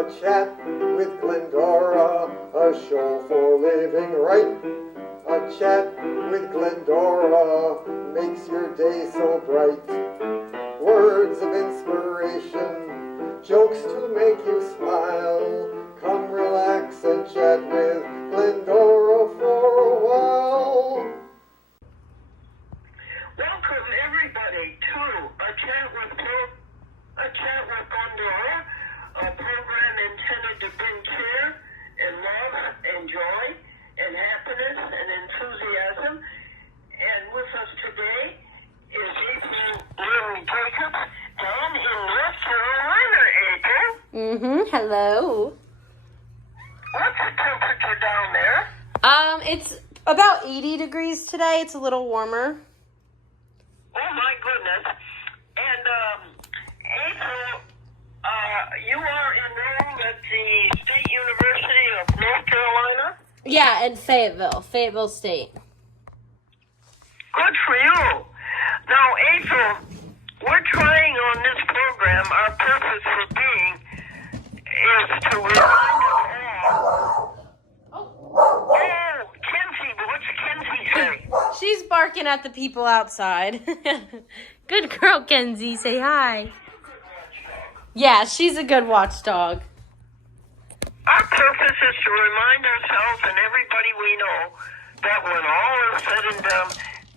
A chat with Glendora, a show for living right. A chat with Glendora makes your day so bright. Words of inspiration, jokes to make you smile. Come relax and chat with Glendora for a while. Welcome everybody to A Chat with Glendora, a program intended to bring cheer and love and joy and happiness and enthusiasm. And with us today is April Lynn Jacobs down in North Carolina, April. Hello. What's the temperature down there? It's about 80 degrees today. It's a little warmer. Oh my goodness. And April, you are enrolled at the State University of North Carolina? Yeah, in Fayetteville State. Good for you. Now, April, we're trying on this program, our purpose for being is to remind us all. Oh, Kenzie, what's Kenzie say? She's barking at the people outside. Good girl, Kenzie. Say hi. Yeah, she's a good watchdog. Our purpose is to remind ourselves and everybody we know that when all is said and done,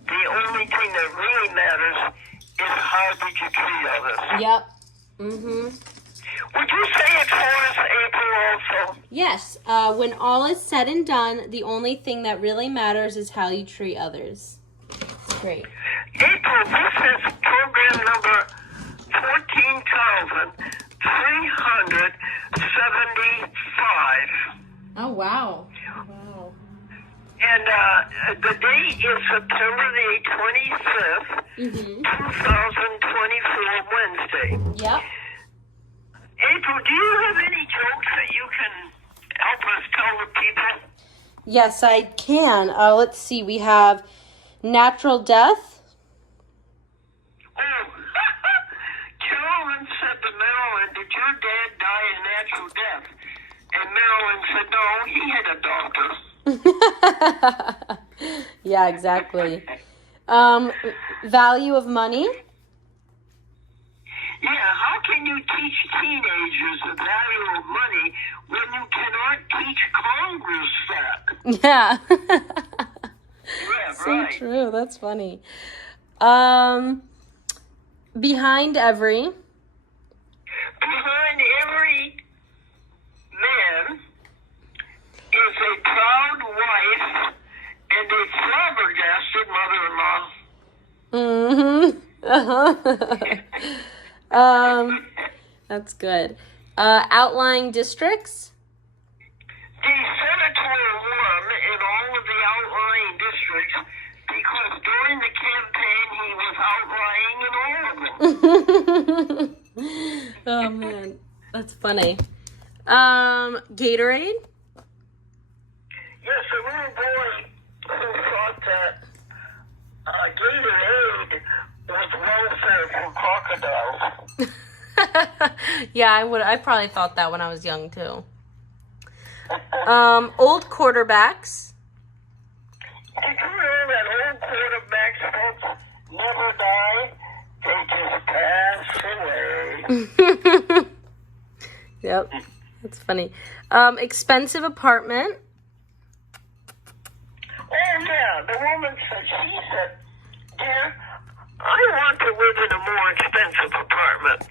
the only thing that really matters is how did you treat others. Yep. Would you say it for us, April, also? Yes. When all is said and done, the only thing that really matters is how you treat others. Great. April, this is program number 14,375. Oh, wow. And the date is September the 25th, 2024, Wednesday. Yep. April, do you have any jokes that you can help us tell the people? Yes, I can. Let's see. We have natural death. Oh, Carolyn said to Marilyn, did your dad die a natural death? And Marilyn said, no, he had a doctor. Yeah, exactly. Value of money. Yeah, how can you teach teenagers the value of money when you cannot teach Congress that? Yeah. Yeah, So right. true. That's funny. Behind every man is a proud wife and a flabbergasted mother-in-law. That's good. Outlying districts. The senator won in all of the outlying districts because during the campaign he was outlying in all of them. Oh man, that's funny. Gatorade. Yes, a little boy who thought that Gatorade was welfare for crocodiles. Yeah, I probably thought that when I was young too. Old quarterbacks. Did you know that old quarterbacks folks never die? They just pass away. Yep, that's funny. Expensive apartment. Oh, yeah, the woman said, she said, dear, I want to live in a more expensive apartment.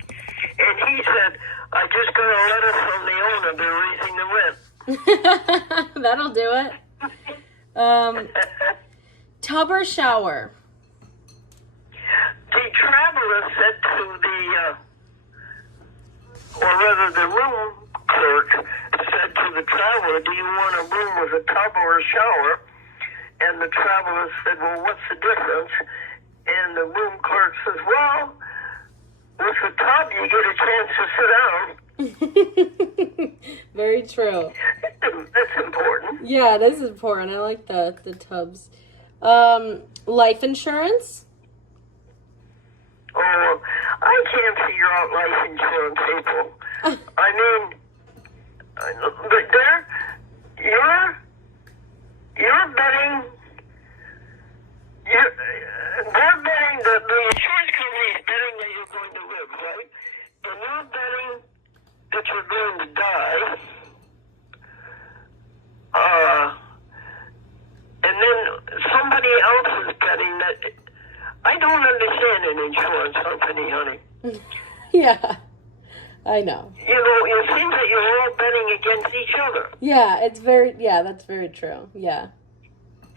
And he said, I just got a letter from the owner, they're raising the rent. That'll do it. Tub or shower? The traveler said to the room clerk said to the traveler, do you want a room with a tub or a shower? And the traveler said, well, what's the difference? And the room clerk says, well, with the tub, you get a chance to sit down. Very true. That's important. Yeah, this is important. I like the tubs. Life insurance? Oh, I can't figure out life insurance, April. I mean, But you're betting. They're betting that the insurance company is betting that you're going to live, right? And you're betting that you're going to die. And then somebody else is betting that. I don't understand an insurance company, honey. Yeah, I know. You know, it seems that you're all betting against each other. Yeah, that's very true. Yeah.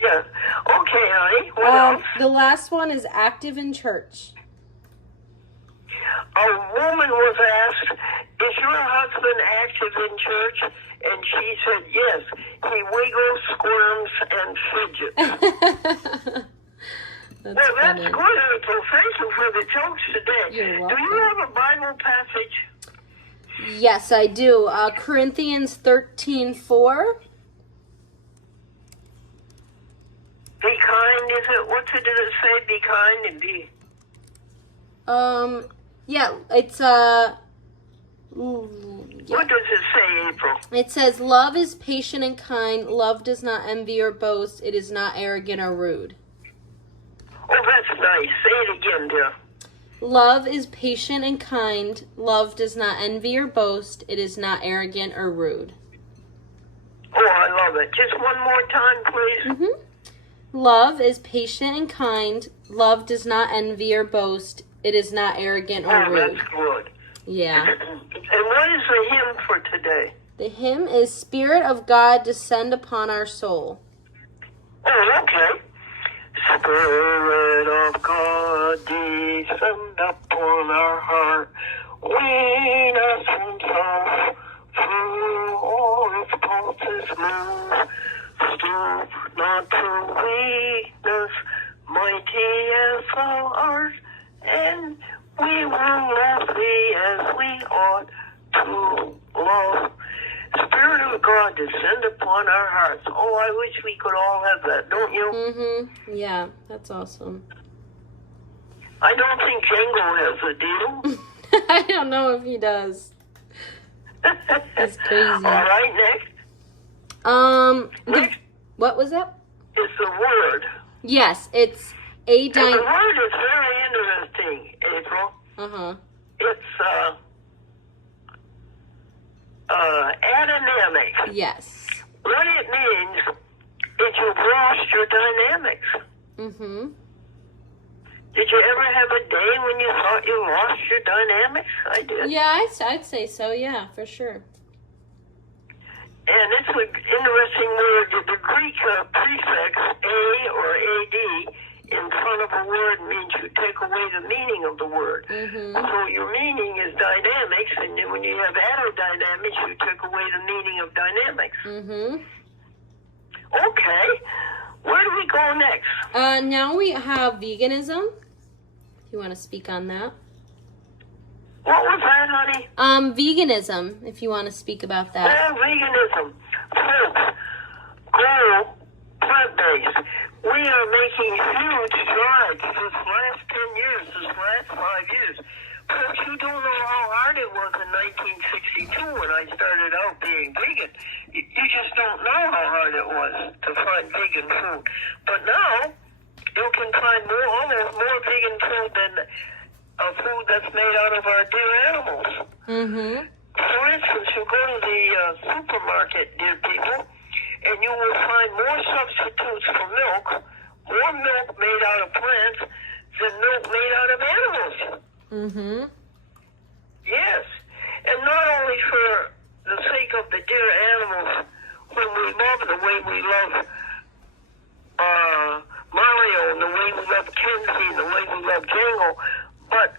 Yeah. Okay, honey. What else? The last one is active in church. A woman was asked, is your husband active in church? And she said, yes. He wiggles, squirms, and fidgets. That's funny. good, April. Thank you for the jokes today. You're welcome. Do you have a Bible passage? Yes, I do. Corinthians 13:4. Be kind, is it? What did it say? Be kind and be... Yeah, it's, What does it say, April? It says, love is patient and kind. Love does not envy or boast. It is not arrogant or rude. Oh, that's nice. Say it again, dear. Love is patient and kind. Love does not envy or boast. It is not arrogant or rude. Oh, I love it. Just one more time, please. Mm-hmm. Love is patient and kind. Love does not envy or boast. It is not arrogant or rude. Oh, that's good. Yeah. And what is the hymn for today? The hymn is Spirit of God, descend upon our soul. Oh, okay. Spirit of God, descend upon our heart. Wean us from self, through all its pulses move. Stoop not to weakness, mighty as thou art, and we will love thee as we ought to love. Spirit of God, descend upon our hearts. Oh, I wish we could all have that, don't you? Mm-hmm. Yeah, that's awesome. I don't think Django has a deal. I don't know if he does. That's crazy. All right, next. What was that? It's the word. Yes, it's a And the word is very interesting, April. Uh-huh. It's adynamic. Yes. What it means is you've lost your dynamics. Mm-hmm. Did you ever have a day when you thought you lost your dynamics? I did. Yeah, I'd say so, yeah, for sure. And it's an interesting word. The Greek prefix A or AD in front of a word means you take away the meaning of the word. Mm-hmm. So your meaning is dynamics, and then when you have aerodynamics, you take away the meaning of dynamics. Mm-hmm. Okay. Where do we go next? Now we have veganism. If you want to speak on that. What was that, honey? Veganism, if you want to speak about that. Veganism. Folks, go plant-based. We are making huge strides this last 10 years, this last 5 years. Folks, you don't know how hard it was in 1962 when I started out being vegan. You just don't know how hard it was to find vegan food. But now, you can find almost more vegan food than a food that's made out of our dear animals. Mm-hmm. For instance, you go to the supermarket, dear people, and you will find more substitutes for milk, more milk made out of plants than milk made out of animals. Mm-hmm. Yes. And not only for the sake of the dear animals, when we love the way we love Mario, and the way we love Kenzie, and the way we love Django, but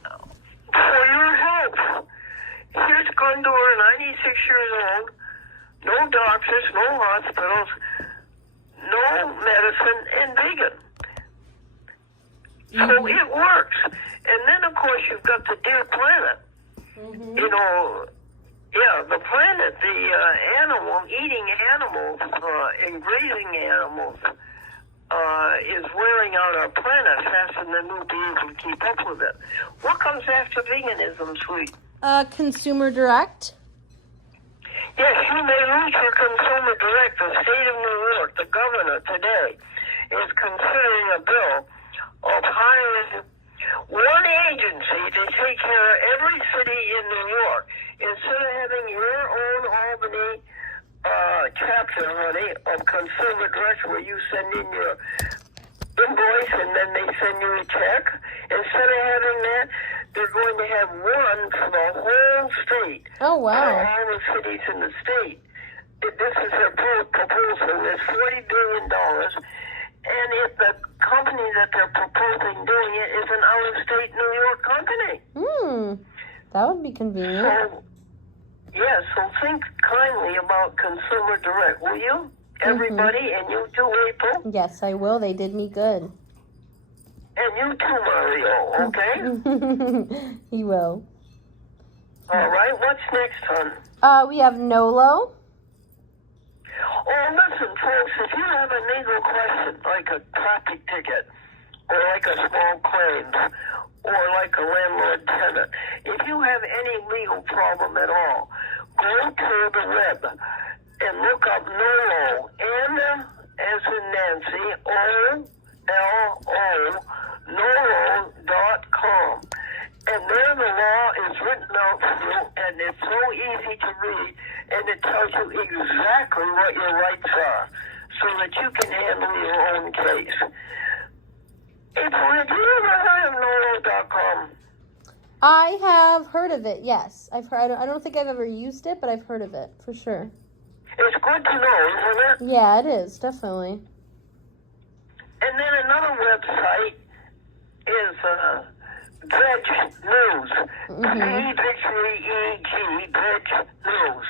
for your health. Here's Gundor, 96 years old, no doctors, no hospitals, no medicine, and vegan. So it works. And then, of course, you've got the dear planet. Mm-hmm. You know, yeah, the planet, the eating animals and grazing animals is wearing out our planet faster than we'll be able to keep up with it. What comes after veganism, sweet? Consumer direct. Yes, you may lose your consumer direct. The state of New York, the governor today, is considering a bill of hiring one agency to take care of every city in New York. Instead of having your own Albany chapter, honey, of consumer direct where you send in your invoice and then they send you a check, instead of having that, they're going to have one for the whole state. Oh, wow. For all the cities in the state. This is their proposal. It's $40 billion. And if the company that they're proposing doing it is an out-of-state New York company. That would be convenient. So think kindly about Consumer Direct, will you? Everybody, and you too, April? Yes, I will. They did me good. And you too, Mario, okay? He will. All right, what's next, hon? We have Nolo. Oh, listen, folks, if you have a legal question, like a traffic ticket, or like a small claim, or like a landlord-tenant, if you have any legal problem at all, go to the web and look up Nolo, N as in Nancy, O-L-O, Nolo.com. And there the law is written out for you, and it's so easy to read, and it tells you exactly what your rights are, so that you can handle your own case. April, have you ever heard of Nolo.com? I have heard of it, yes. I've heard. I don't think I've ever used it, but I've heard of it, for sure. It's good to know, isn't it? Yeah, it is, definitely. And then another website is Veg News. V-Victory-E-G, Veg News.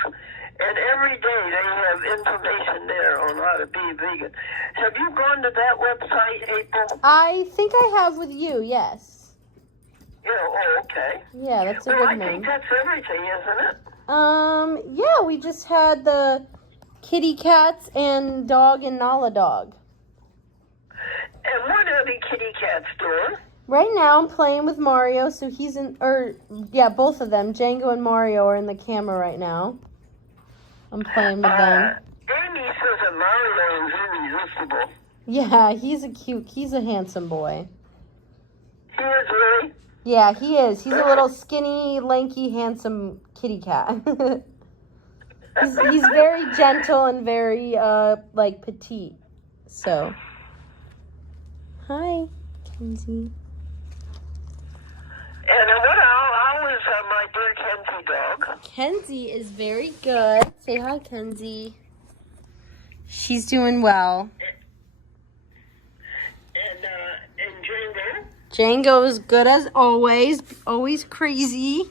And every day they have information there on how to be vegan. Have you gone to that website, April? I think I have with you, yes. Yeah, oh, okay. Yeah, that's a well, good I one. think that's everything, isn't it? Yeah, we just had the kitty cats and dog and Nala dog. And what are the kitty cats doing? Right now I'm playing with Mario, so he's both of them, Django and Mario, are in the camera right now. I'm playing with them. Amy says that Mario is irresistible. Yeah, he's a handsome boy. He is really? Yeah, he is. He's a little skinny, lanky, handsome kitty cat. he's very gentle and very, petite. So, hi, Kenzie. And how is my dear Kenzie dog? Kenzie is very good. Say hi, Kenzie. She's doing well. And Django? Django is good as always. Always crazy.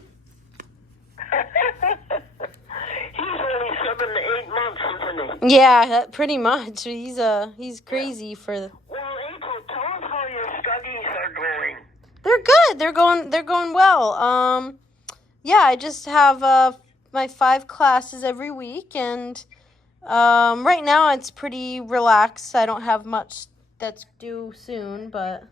He's only 7 to 8 months, isn't he? Yeah, pretty much. He's crazy for. Well, April, tell us how your studies are going. They're good. They're going well. Yeah, I just have my 5 classes every week, and right now it's pretty relaxed. I don't have much that's due soon, but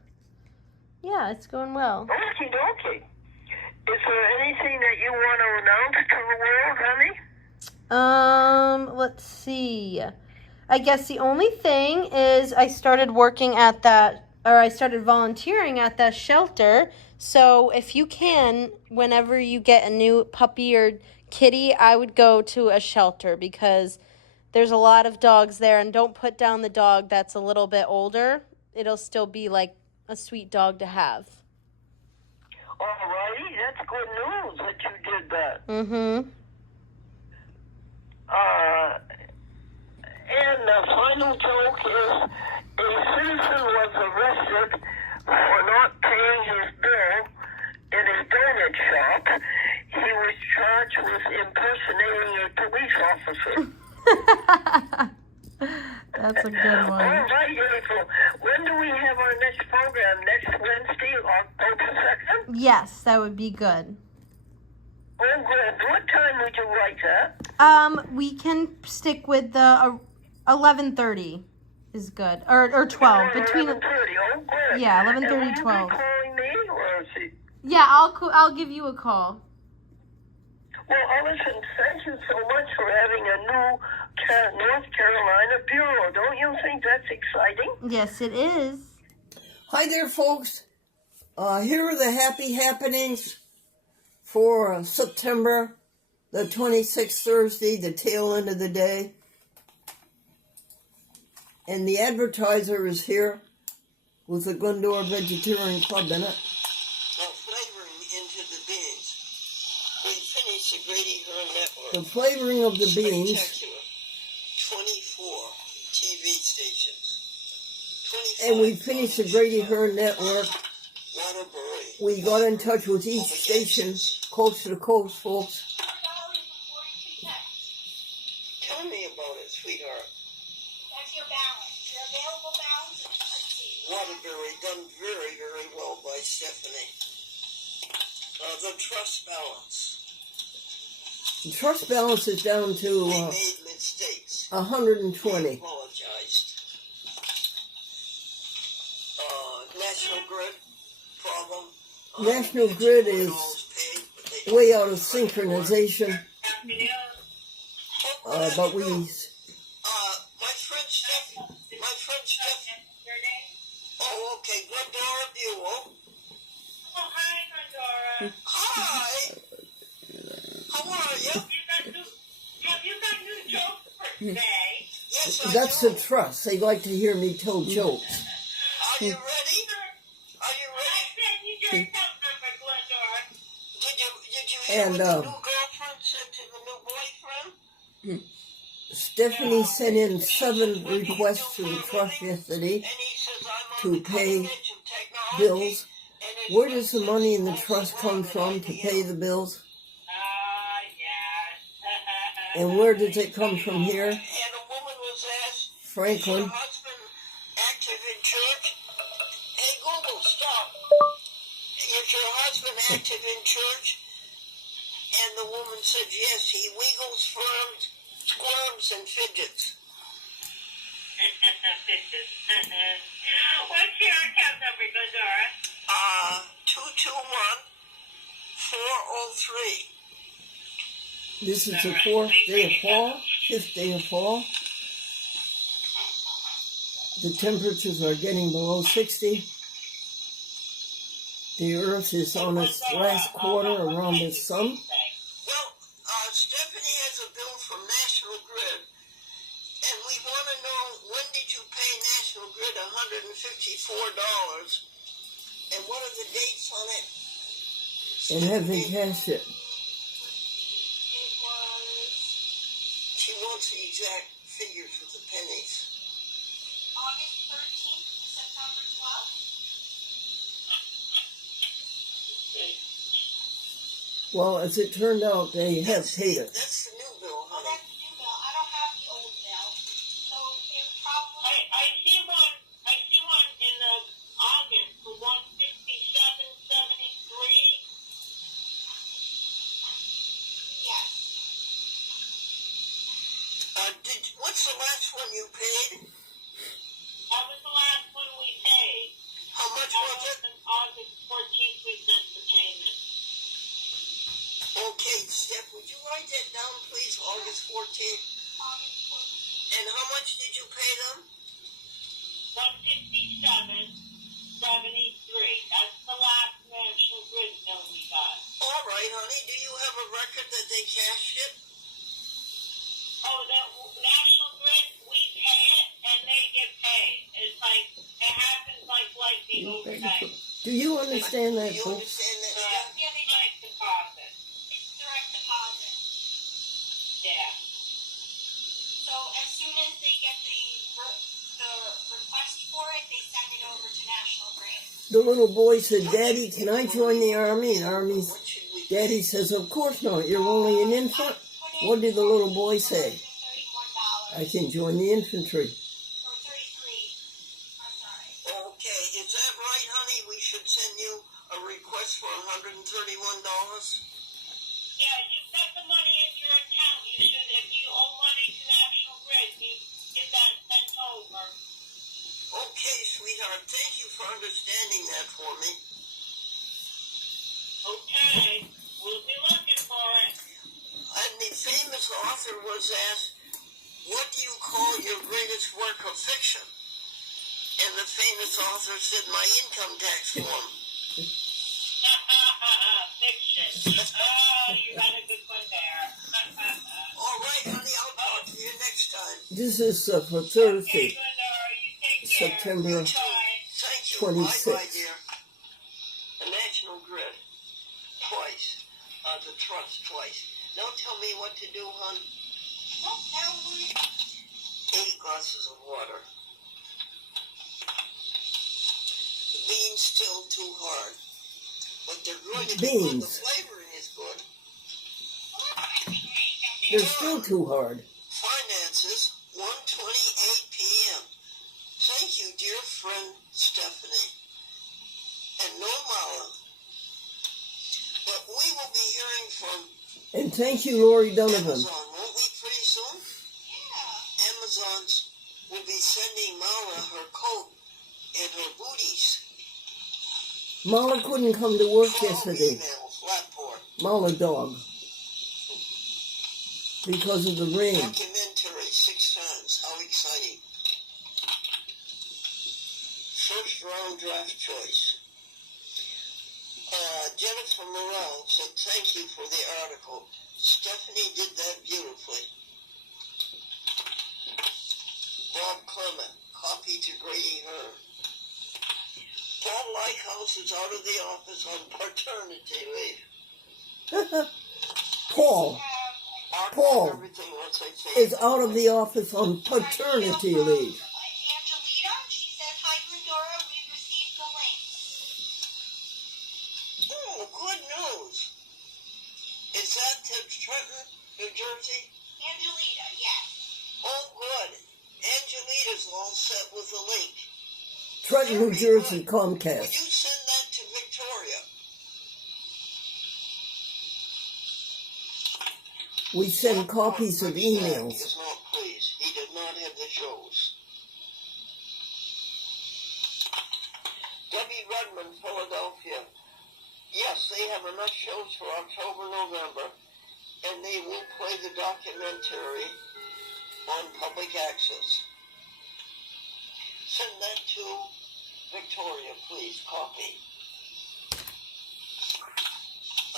yeah, it's going well. Okie dokie. Is there anything that you want to announce to the world, honey? Let's see. I guess the only thing is I started volunteering at that shelter. So if you can, whenever you get a new puppy or kitty, I would go to a shelter because there's a lot of dogs there, and don't put down the dog that's a little bit older. It'll still be like a sweet dog to have. Alrighty, that's good news that you did that. Mm-hmm. And the final joke is a citizen was arrested for not paying his bill in a donut shop. He was charged with impersonating a police officer. That's a good one. All right, April. When do we have our next program? Next Wednesday, October 2nd? Yes, that would be good. Oh, good. What time would you like that? We can stick with the 11:30 is good, or 12 between. 11:30. Oh, good. Yeah, 11:30, and will you 12. be calling me, or is he? Yeah, I'll give you a call. Well, listen, thank you so much for having a new North Carolina bureau. Don't you think that's exciting? Yes, it is. Hi there, folks. Here are the happy happenings for September the 26th, Thursday, the tail end of the day. And the advertiser is here with the Glendora Vegetarian Club in it. Now, flavoring into the beans. We finished the Grady Hearn Network. The flavoring of the beans. Spectacular. 24 TV stations. And we finished the Grady Hearn Network. Waterbury. We got in touch with each station, coast to coast, folks. Tell me about it, sweetheart. That's your balance. Your available balance is Waterbury done very, very well by Stephanie. The trust balance. The trust balance is down to They made mistakes. 120. They apologized. National Grid problem. National Grid is way out of synchronization. But we... my friend Steph. your name? Oh, okay. Glendora Buell. Oh, hi, Glendora. Hi. How are you? Have you got new jokes for today? Yes, I That's do. the trust. They like to hear me tell jokes. Are you ready? Are you I ready? said you your phone number, Glendora. Did you hear And, what the new girlfriend said to the new boyfriend? Stephanie sent in 7 requests to the trust yesterday And he says, I'm to on the pay cutting edge of technology, bills. and it's Where does the like money in the six trust come months from like to you. pay the bills? Yes. And where does it come from here? And a woman was asked, is Franklin. your husband active in church? Hey, Google, stop. Is your husband active in church? And the woman said, yes, he wiggles, squirms, and fidgets. What's your account number, Glendora? 221-403. This is the 4th day of fall, 5th day of fall. The temperatures are getting below 60. The earth is on its last quarter around the sun. Well, Stephanie has a bill from National Grid, and we want to know, when did you pay National Grid $154? And what are the dates on it? And have they cashed it? It was She wants the exact figures with the pennies. August 13th to September 12th. Well, as it turned out, they have paid it. That's the new bill, Oh, honey. that's the new bill. I don't have the old bill. So it probably... I see one in August for $167.73. Yes. What's the last one you paid? That was the last one we paid. How much That was it? was on August 14th we sent the payment. Okay, Steph, would you write that down, please? August 14th. August 14th. And how much did you pay them? $167.73. That's the last National Grid bill we got. All right, honey. Do you have a record that they cashed it? Oh, that National Grid, we pay it and they get paid. It's like, it happens like lightning overnight. Do you understand that, Do you folks? understand that? Yeah, they like deposit. It's direct deposit. Yeah. So as soon as they get the request for it, they send it over to National Grid. The little boy said, Daddy, can I join the Army? And Army's What should we Daddy says, of course not. You're only an infant. What did the little boy say? $131. I can join the infantry. Or 33. I'm sorry. Okay, is that right, honey? We should send you a request for $131? Yeah, you've got the money in your account. You should, if you owe money to National Grid, you get that sent over. Okay, sweetheart. Thank you for understanding that for me. Okay, we'll be looking for it. author was asked, what do you call your greatest work of fiction? And the famous author said, my income tax form. Fiction. Oh, you got a good one there. All right, honey, I'll talk to you next time. This is for Okay, Thursday, Glendora, you take care. September Thank you. 26th. Bye-bye, dear. The National Grid. Twice. The trust twice. Now tell me what to do, hon. 8 glasses of water. The beans still too hard. But they're going to be good. The flavoring is good. They're still too hard. Finances, 1:28 p.m. Thank you, dear friend Stephanie. And no Mala. But we will be hearing from And thank you, Lori Donovan. Amazon, won't we, pretty soon? Yeah. Amazon will be sending Mala her coat and her booties. Mala couldn't come to work yesterday. Emails, Laport. Mala dog. Because of the rain. Documentary 6 times. How exciting. First round draft choice. Jennifer Morrell said, thank you for the article. Stephanie did that beautifully. Bob Clement, copy to Grady Hearn. Paul Lighthouse is out of the office on paternity leave. Paul Everything once I say is out of the office on paternity leave. Angelita, she says, hi, Glendora, we've received the link. Oh, good news. Is that to Trenton, New Jersey? Angelita, yes. Oh, good. Angelita's all set with the link. Trenton, New Jersey, Would Comcast. you send that to Victoria? We send copies of Rick Stack emails. is not pleased. He did not have the shows. Debbie Redmond, Philadelphia. Yes, they have enough shows for October, November, and they will play the documentary on public access. Send that to Victoria, please. Copy.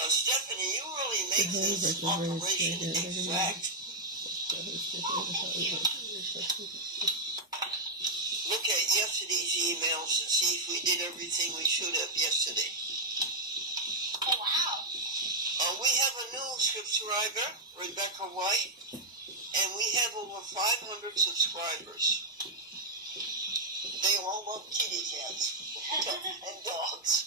Stephanie, you really make this operation exact. Look at yesterday's emails and see if we did everything we should have yesterday. Oh, wow. We have a new subscriber, Rebecca White, and we have over 500 subscribers. They all love kitty cats and dogs.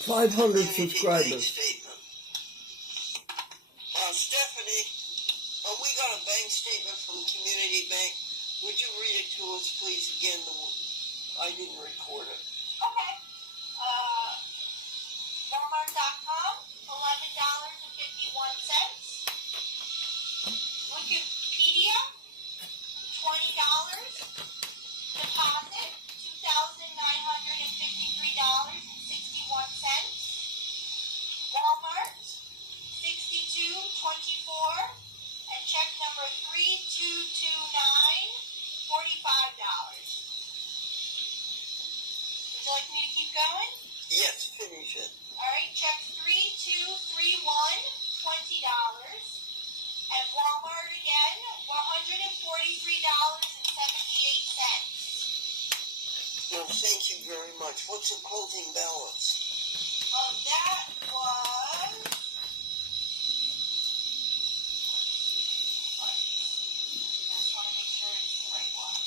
500 subscribers. Statement. Stephanie, we got a bank statement from Community Bank. Would you read it to us, please? Again, I didn't record it. Okay. Walmart.com, $11.51. Wikipedia, $20. Deposit, $2,953.61. Walmart, $62.24. And check number 3229, $45. Would you like me to keep going? Yes, finish it. All right, check 3231, $20. And Walmart again, $143.78. Well, thank you very much. What's the closing balance? Oh, that was... I just want to make sure it's the right one.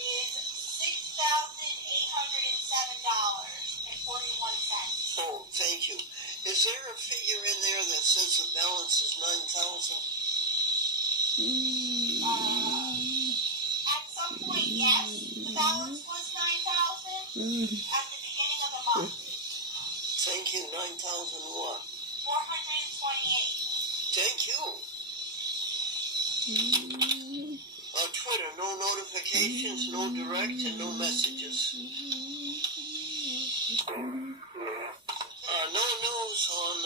Is $6,807.41. Oh, thank you. Is there a figure in there that says the balance is 9,000? At some point, yes, the balance was 9,000 at the beginning of the month. Thank you. 9,000 what? 428. Thank you. Twitter, no notifications, no direct, and no messages. No news on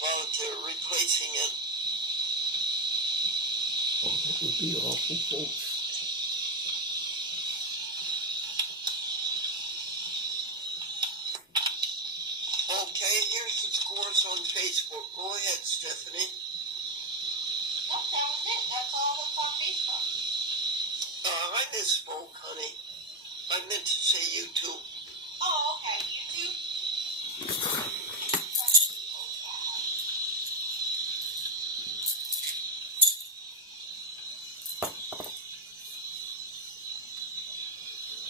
about replacing it. Oh, that would be awful, folks. Okay, here's the scores on Facebook. Go ahead, Stephanie. Nope, that was it. That's all that's on Facebook. I misspoke, honey. I meant to say YouTube. Oh, okay. YouTube?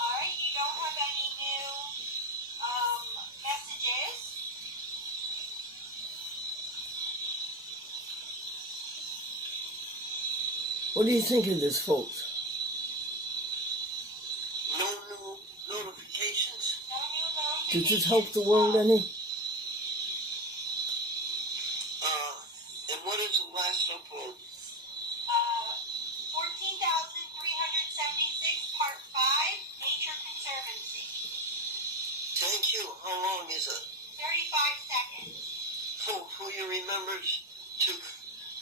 Alright, you don't have any new messages. What do you think of this, folks? No new notifications? No new notifications. Does this help the world any? And what is the last upload? 14,376, Part 5, Nature Conservancy. Thank you. How long is it? 35 seconds. Who you remembered to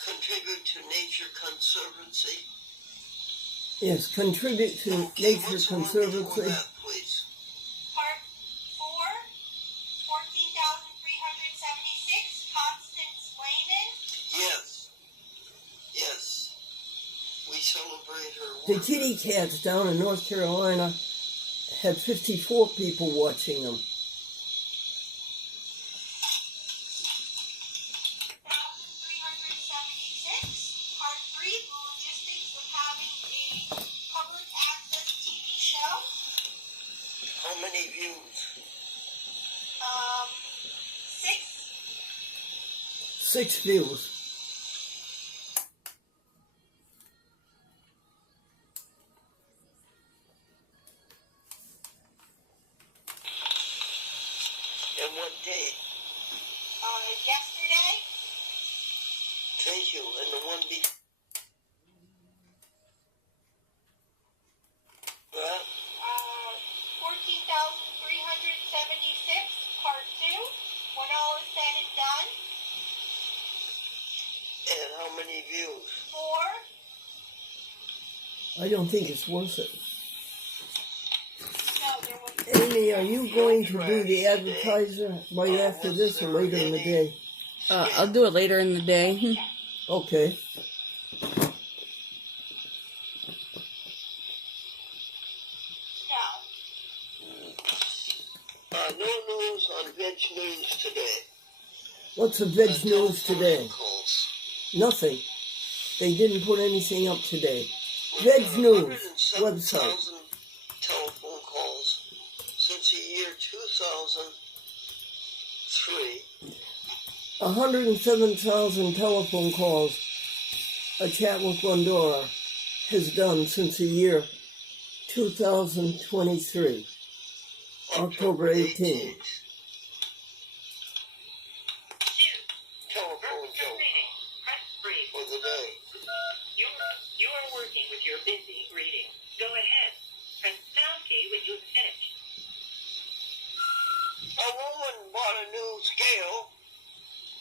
contribute to Nature Conservancy? Yes, contribute to Nature What's the one Conservancy. before that, please? Part 4, 14,376, Constance Lamon. Yes. Yes. We celebrate her The work. kitty cats down in North Carolina had 54 people watching them. 1,376, Part 3, the logistics of having a public access TV show. How many views? 6. 6 views. And what day? Yesterday. Thank you. And the one before that? 14,376, Part 2, when all is said and done. And how many views? 4. I don't think it's worth it. No, there was Amy, are you going to do the advertiser right after this or later in the day? I'll do it later in the day. Okay. no. No news on Veg News today. What's the veg news today? Calls. Nothing. They didn't put anything up today. Veg News website. 107,000 telephone calls since the year 2003. 107,000 telephone calls a chat with Glendora has done since the year 2023, October 18th. Telephone joke for the day. You are working with your busy reading. Go ahead. Press pound key when you've finished. A woman bought a new scale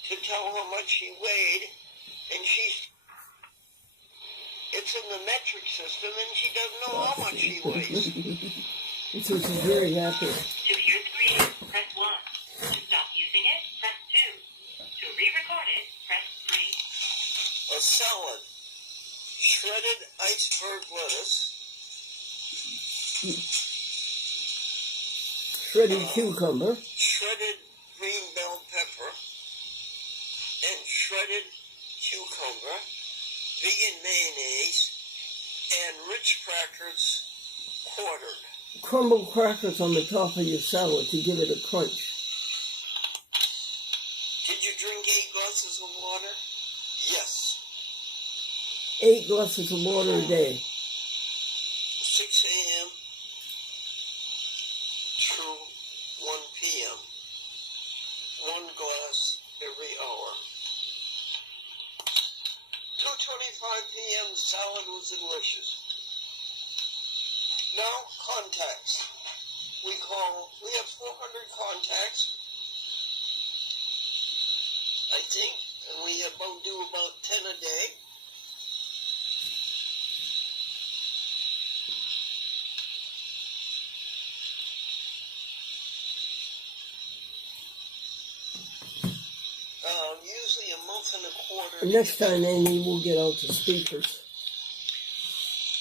to tell how much she weighed, and it's in the metric system, and she doesn't know how much she weighs. This is very happy. To hear the reading, press 1. To stop using it, press 2. To re-record it, press 3. A salad. Shredded iceberg lettuce, Shredded cucumber, shredded green bell pepper, and shredded cucumber, vegan mayonnaise, and Ritz crackers quartered. crumble crackers on the top of your salad to give it a crunch. Did you drink 8 glasses of water? Yes. 8 glasses of water a day. 6 a.m. through 1 p.m. 1 glass every hour. 2:25 p.m. The salad was delicious. Now, contacts. We have 400 contacts. I I think, and we do about 10 a day. Usually a month and a quarter. Next time, Amy, we'll get out the speakers.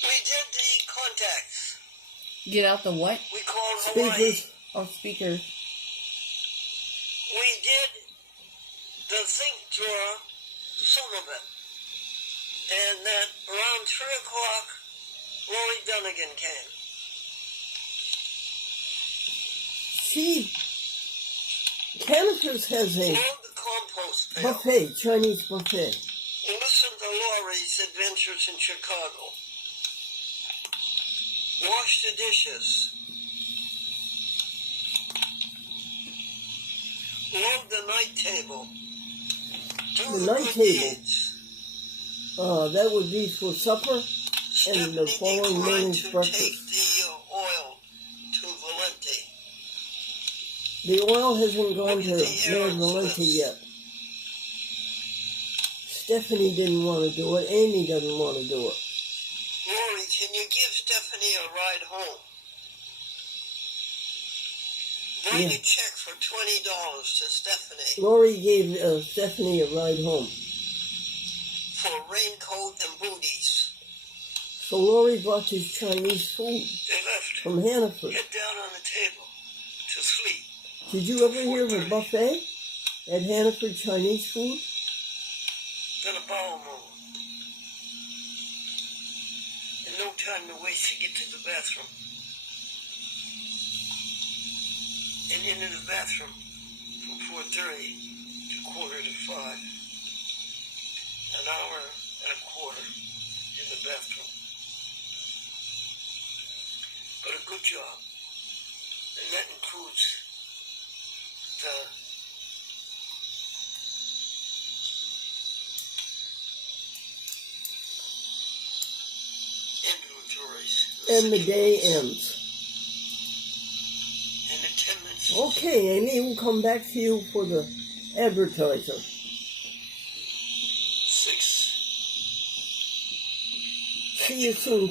We did the contacts. Get out the what? We called Hawaii. Speakers. Oh, speaker. We did the think drawer, some of it. And then around 3 o'clock, Lori Dunnigan came. Canifers has a Load the compost pail. buffet, Chinese buffet. Listen to Lori's adventures in Chicago. Wash the dishes. Load the night table. Do The night good table. deeds. That would be for supper and the Stephanie following declined morning's to breakfast. take the oil to Valenti. The oil hasn't gone Look to at the Mayor errands Valenti list. yet. Stephanie didn't want to do it. Amy doesn't want to do it. Lori, can you give Stephanie a ride home? Write Yeah. a check for $20 to Stephanie Lori gave Stephanie a ride home. for raincoat and booties. So Lori brought his Chinese food They left. from Hannaford. Get down on the table to sleep. Did you ever hear of a buffet at Hannaford Chinese food? Then a bowel movement. And no time to waste to get to the bathroom. And into the bathroom from 4:30 to 4:45. An hour and a quarter in the bathroom. But a good job. And that includes the inventories. And the day ends. And the 10 minutes. Okay, Amy, we'll come back to you for the advertiser. 6. See you soon.